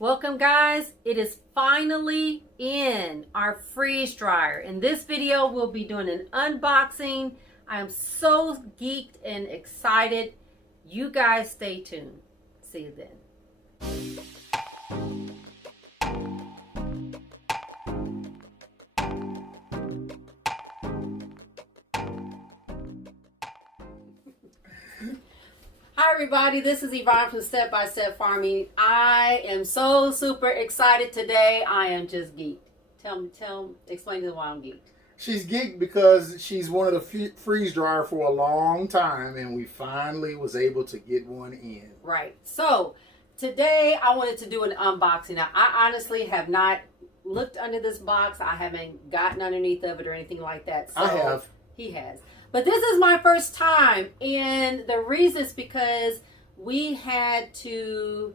Welcome guys, it is finally in our freeze dryer. In this video, we'll be doing an unboxing. I am so geeked and excited. You guys stay tuned. See you then. Hi everybody, this is Yvonne from Step by Step Farming. I am so super excited today. I am just geeked. Explain to them why I'm geeked. She's geeked because she's wanted a freeze dryer for a long time, and we finally was able to get one in. Right. So today I wanted to do an unboxing. Now I honestly have not looked under this box. I haven't gotten underneath of it or anything like that. So I have. He has. But this is my first time, and the reason is because we had to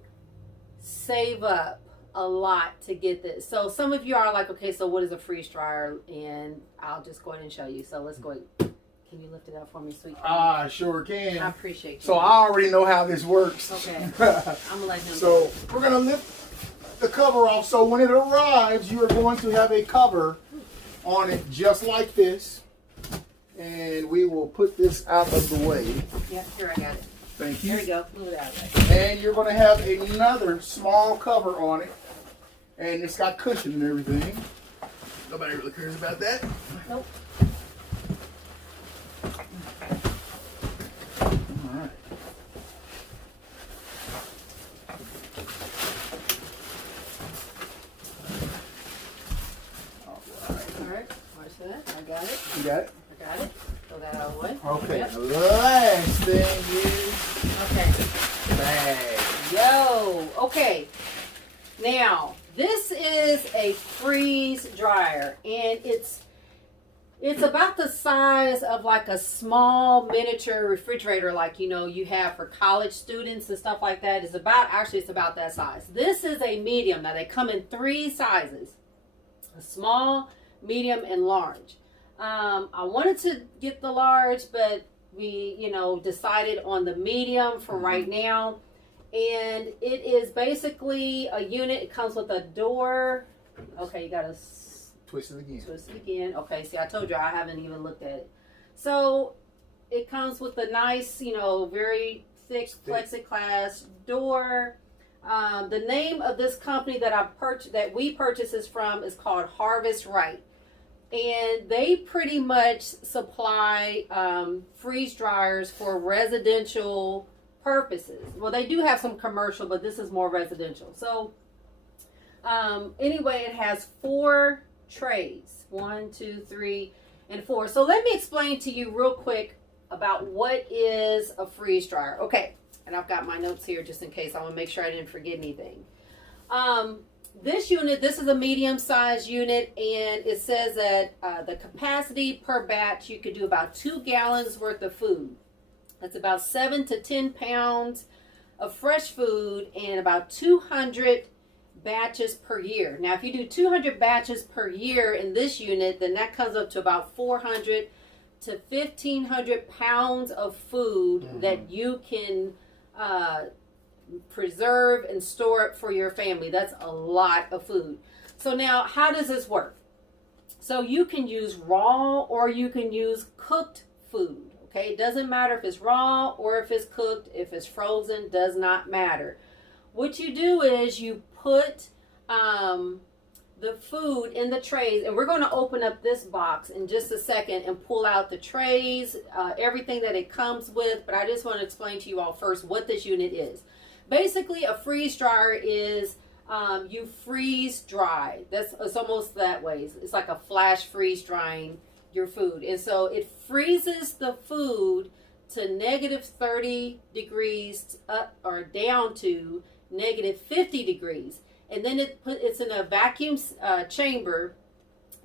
save up a lot to get this. So some of you are like, okay, so what is a freeze dryer? And I'll just go ahead and show you. So let's go ahead. Can you lift it up for me, sweet? I sure can. I appreciate you. So I already know how this works. Okay. I'm going to let him So we're going to lift the cover off. So when it arrives, you are going to have a cover on it just like this. And we will put this out of the way. Yeah, here I got it. Thank you. There we go. Move it out of there. And you're going to have another small cover on it. And it's got cushion and everything. Nobody really cares about that. Nope. Alright. Alright. Watch that. I got it. You got it? I got it. Throw that out of the way. Okay. Yep. The last thing is Okay. bag. Yo. Okay. Now, this is a freeze dryer, and it's about the size of like a small miniature refrigerator, like you have for college students and stuff like that. It's about that size. This is a medium. Now they come in three sizes: a small, medium, and large. I wanted to get the large, but we decided on the medium for right now. And it is basically a unit. It comes with a door. Okay, you gotta Twist it again. twist it again. Okay, see, I told you I haven't even looked at it. So it comes with a nice, very thick plexiglass door. The name of this company that we purchased this from is called Harvest Right, and they pretty much supply freeze dryers for residential purposes. Well, they do have some commercial, but this is more residential. So anyway, it has 4 trays: 1, 2, 3, and 4. So let me explain to you real quick about what is a freeze dryer. Okay, and I've got my notes here just in case. I want to make sure I didn't forget anything. This is a medium-sized unit, and it says that the capacity per batch, you could do about 2 gallons worth of food. That's about 7 to 10 pounds of fresh food, and about 200 batches per year. Now, if you do 200 batches per year in this unit, then that comes up to about 400 to 1,500 pounds of food that you can preserve and store it for your family. That's a lot of food. So now, how does this work? So you can use raw or you can use cooked food. Okay, it doesn't matter if it's raw or if it's cooked, if it's frozen, does not matter. What you do is you put the food in the trays, and we're going to open up this box in just a second and pull out the trays, everything that it comes with. But I just want to explain to you all first what this unit is. Basically, a freeze dryer is you freeze dry. It's almost that way. It's like a flash freeze drying your food, and so it freezes the food to negative 30 degrees up or down to negative 50 degrees, and then it's in a vacuum chamber.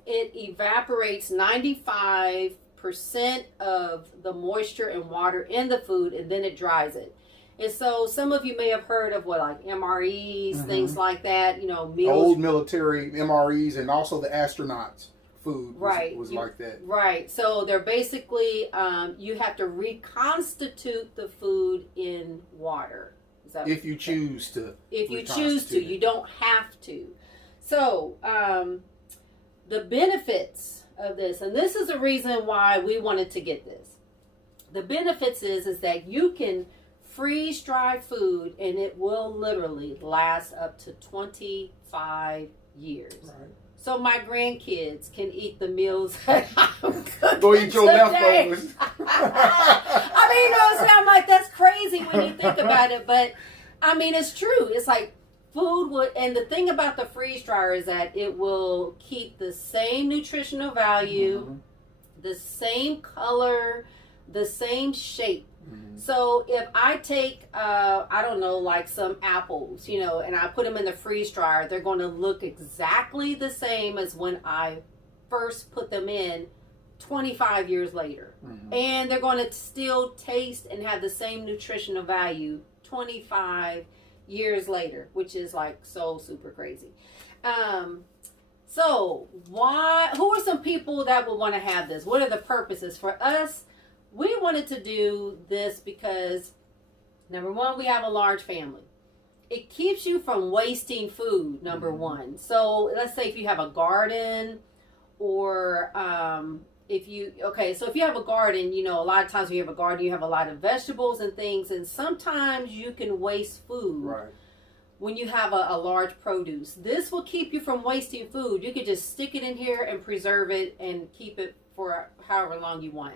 It evaporates 95% of the moisture and water in the food, and then it dries it. And so some of you may have heard of like MREs, things like that, meals. Old military MREs, and also the astronauts. Food was like that. Right. So they're basically, you have to reconstitute the food in water. If you choose to. If you choose to, you don't have to. So, the benefits of this, and this is the reason why we wanted to get this. The benefits is that you can freeze dry food and it will literally last up to 25 years. Right. So my grandkids can eat the meals that I'm cooking Go eat your today. leftovers. I mean, it sounds like that's crazy when you think about it, but I mean, it's true. It's like food would, and the thing about the freeze dryer is that it will keep the same nutritional value, the same color, the same shape. So if I take, I don't know, like some apples, you know, and I put them in the freeze dryer, they're going to look exactly the same as when I first put them in 25 years later. And they're going to still taste and have the same nutritional value 25 years later, which is like so super crazy. So who are some people that would want to have this? What are the purposes? For us, we wanted to do this because, number one, we have a large family. It keeps you from wasting food, number one. So let's say if you have a garden or if you have a garden, you know, a lot of times when you have a garden, you have a lot of vegetables and things, and sometimes you can waste food. Right. When you have a large produce. This will keep you from wasting food. You could just stick it in here and preserve it and keep it for however long you want.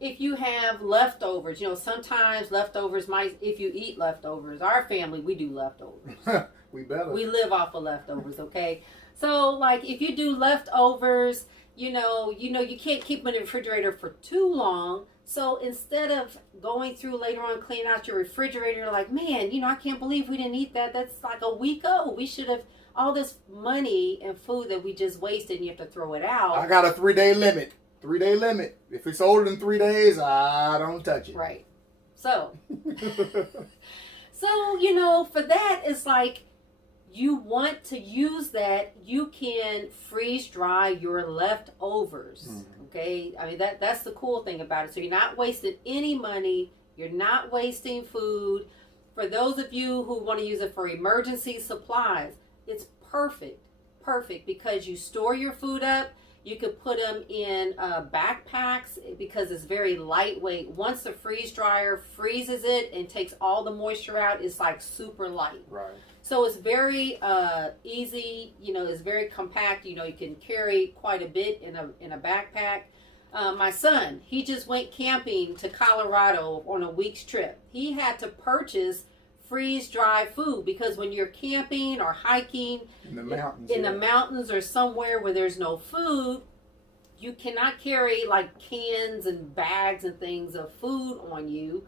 If you have leftovers, you know, sometimes leftovers if you eat leftovers, our family, we do leftovers. We better. We live off of leftovers, okay? So, like, if you do leftovers, you know, you can't keep them in the refrigerator for too long. So instead of going through later on, cleaning out your refrigerator, like, man, you know, I can't believe we didn't eat that. That's like a week old. We should have, all this money and food that we just wasted and you have to throw it out. I got a 3-day limit. 3-day limit. If it's older than 3 days, I don't touch it. Right. So, you know, for that, it's like you want to use that, you can freeze dry your leftovers. Okay? I mean, that's the cool thing about it. So you're not wasting any money. You're not wasting food. For those of you who want to use it for emergency supplies, it's perfect. Perfect because you store your food up. You could put them in backpacks because it's very lightweight. Once the freeze dryer freezes it and takes all the moisture out, it's like super light. Right. So it's very easy. You know, it's very compact. You know, you can carry quite a bit in a backpack. My son, he just went camping to Colorado on a week's trip. He had to purchase freeze-dry food because when you're camping or hiking in the mountains or somewhere where there's no food, you cannot carry like cans and bags and things of food on you.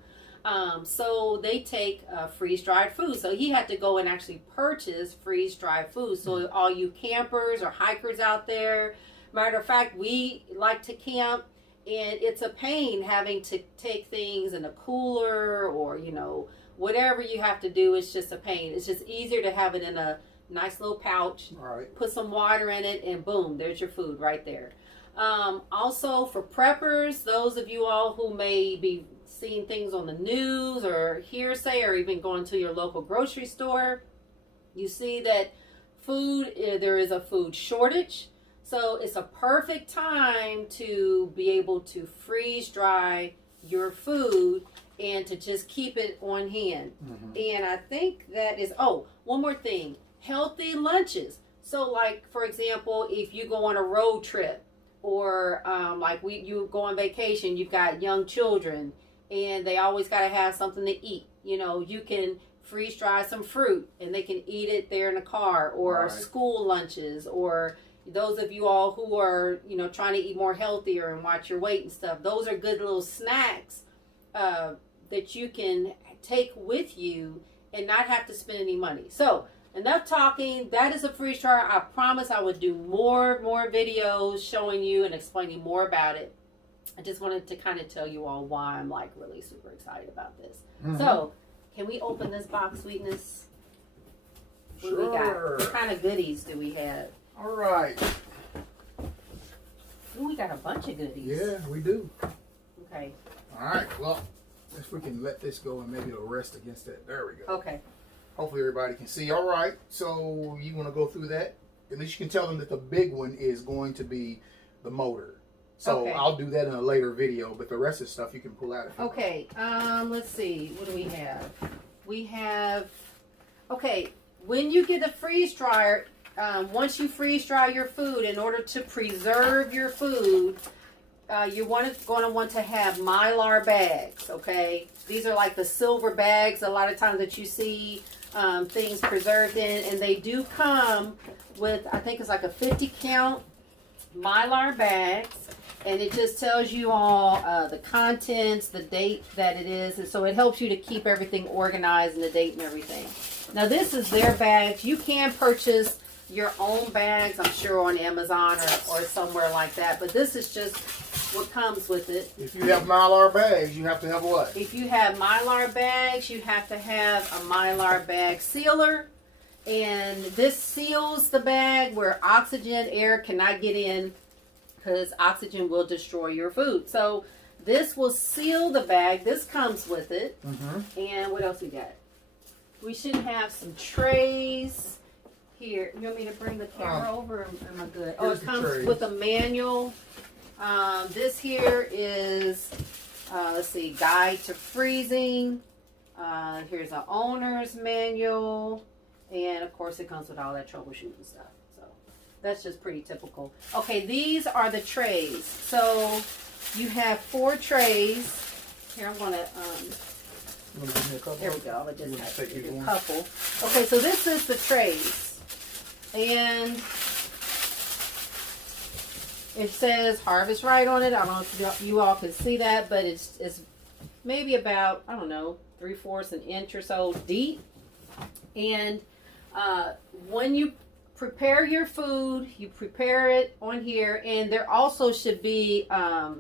So they take freeze-dried food. So he had to go and actually purchase freeze-dried food. So all you campers or hikers out there, matter of fact, we like to camp, and it's a pain having to take things in a cooler or, you know, whatever you have to do. It's just a pain. It's just easier to have it in a nice little pouch, right. Put some water in it, and boom, there's your food right there. Also, for preppers, those of you all who may be seeing things on the news or hearsay or even going to your local grocery store, you see that there is a food shortage. So it's a perfect time to be able to freeze dry your food and to just keep it on hand. And I think that is, one more thing, healthy lunches. So like, for example, if you go on a road trip or you go on vacation, you've got young children and they always got to have something to eat. You know, you can freeze dry some fruit and they can eat it there in the car, or right. School lunches, or those of you all who are, you know, trying to eat more healthier and watch your weight and stuff. Those are good little snacks that you can take with you and not have to spend any money. So enough talking. That is a freeze dryer. I promise I would do more videos showing you and explaining more about it. I just wanted to kind of tell you all why I'm like really super excited about this. So can we open this box, Sweetness? What do we got? What kind of goodies do we have? All right. Ooh, we got a bunch of goodies. Yeah, we do. Okay. All right. Well, If we can let this go and maybe it'll rest against that. There we go. Okay. Hopefully everybody can see. All right. So you want to go through that? At least you can tell them that the big one is going to be the motor. So Okay. I'll do that in a later video, but the rest of the stuff you can pull out. If you want. Okay. Let's see. What do we have? We have. Okay. When you get a freeze dryer, once you freeze dry your food, in order to preserve your food, you're going to want to have Mylar bags. Okay. These are like the silver bags. A lot of times that you see things preserved in, and they do come with, I think it's like a 50 count Mylar bags, and it just tells you all the contents, the date that it is, and so it helps you to keep everything organized and the date and everything. Now this is their bags. You can purchase your own bags, I'm sure, on Amazon or somewhere like that, but this is just what comes with it. If you have Mylar bags, you have to have what? If you have Mylar bags, you have to have a Mylar bag sealer. And this seals the bag where oxygen, air cannot get in, because oxygen will destroy your food. So this will seal the bag. This comes with it. Mm-hmm. And what else we got? We should have some trays here. You want me to bring the camera over? Or am I good? Oh, it comes with a manual. This here is, let's see, guide to freezing. Here's an owner's manual. And of course it comes with all that troubleshooting stuff. So that's just pretty typical. Okay, these are the trays. So you have 4 trays. Here, I'm going to, there we go. I just have to take a couple. Okay, so this is the trays. And it says Harvest Right on it. I don't know if you all can see that, but it's maybe about, I don't know, 3/4 an inch or so deep. And when you prepare your food, you prepare it on here, and there also should be a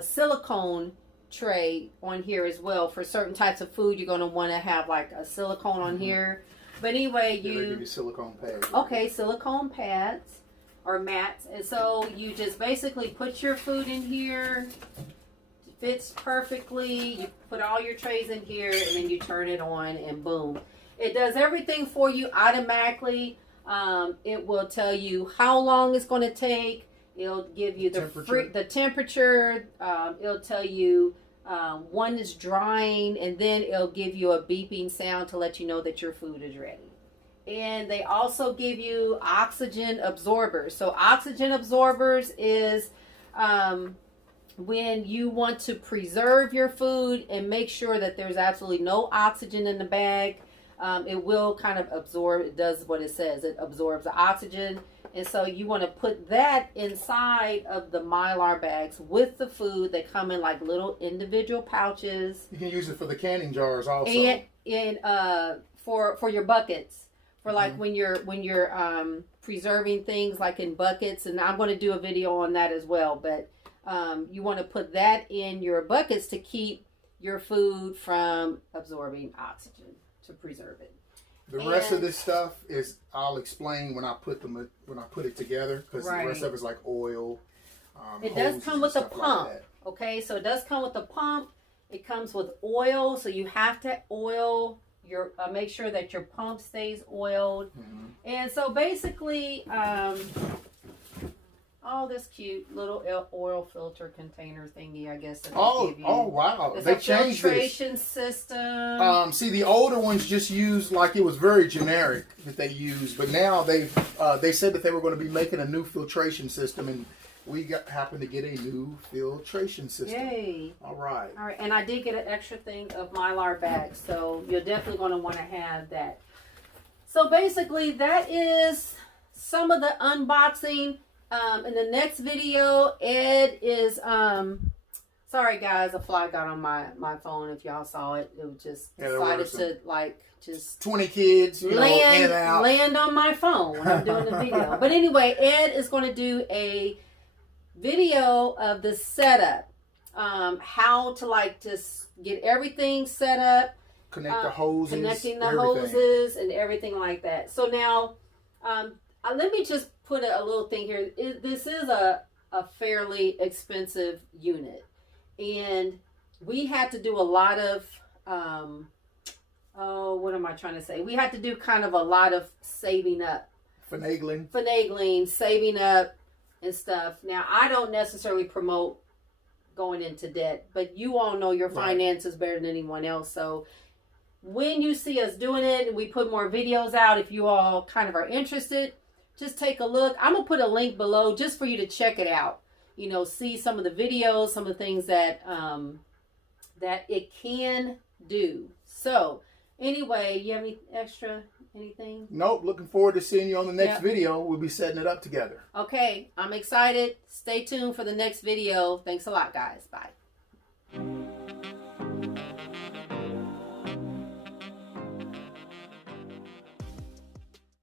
silicone tray on here as well. For certain types of food, you're going to want to have like a silicone on here. But anyway, They give you silicone pads. Okay, silicone pads or mats, and so you just basically put your food in here. It fits perfectly. You put all your trays in here, and then you turn it on, and boom. It does everything for you automatically. It will tell you how long it's going to take. It'll give you the temperature. It'll tell you when it's drying, and then it'll give you a beeping sound to let you know that your food is ready. And they also give you oxygen absorbers. So oxygen absorbers is when you want to preserve your food and make sure that there's absolutely no oxygen in the bag. It will kind of absorb, it does what it says, it absorbs the oxygen, and so you want to put that inside of the Mylar bags with the food. They come in like little individual pouches. You can use it for the canning jars also. And for your buckets, for like when you're preserving things like in buckets, and I'm going to do a video on that as well, but you want to put that in your buckets to keep your food from absorbing oxygen, to preserve it. The rest of this stuff is, I'll explain when I put it together, because the rest of it's like oil. It does come with a pump. Like, okay, so it does come with a pump. It comes with oil, so you have to oil your make sure that your pump stays oiled. And so basically, all this cute little oil filter container thingy, I guess. That give you. Oh, wow. It's they a changed filtration system. See, the older ones just used, like, it was very generic that they used, but now they said that they were going to be making a new filtration system, and we happened to get a new filtration system. Yay. All right. All right, and I did get an extra thing of Mylar bags, so you're definitely going to want to have that. So basically, that is some of the unboxing. In the next video, Ed is, sorry guys, a fly got on my phone. If y'all saw it, it was just decided to like just 20 kids, land on my phone when I'm doing the video. But anyway, Ed is going to do a video of the setup, how to like just get everything set up, connecting the hoses and everything like that. So now, let me just put a little thing here. This is a fairly expensive unit, and we had to do a lot of, what am I trying to say? We had to do kind of a lot of saving up. Finagling, saving up and stuff. Now, I don't necessarily promote going into debt, but you all know your finances better than anyone else. So when you see us doing it and we put more videos out, if you all kind of are interested, just take a look. I'm going to put a link below just for you to check it out. You know, see some of the videos, some of the things that that it can do. So anyway, you have anything? Nope. Looking forward to seeing you on the next video. We'll be setting it up together. Okay. I'm excited. Stay tuned for the next video. Thanks a lot, guys. Bye.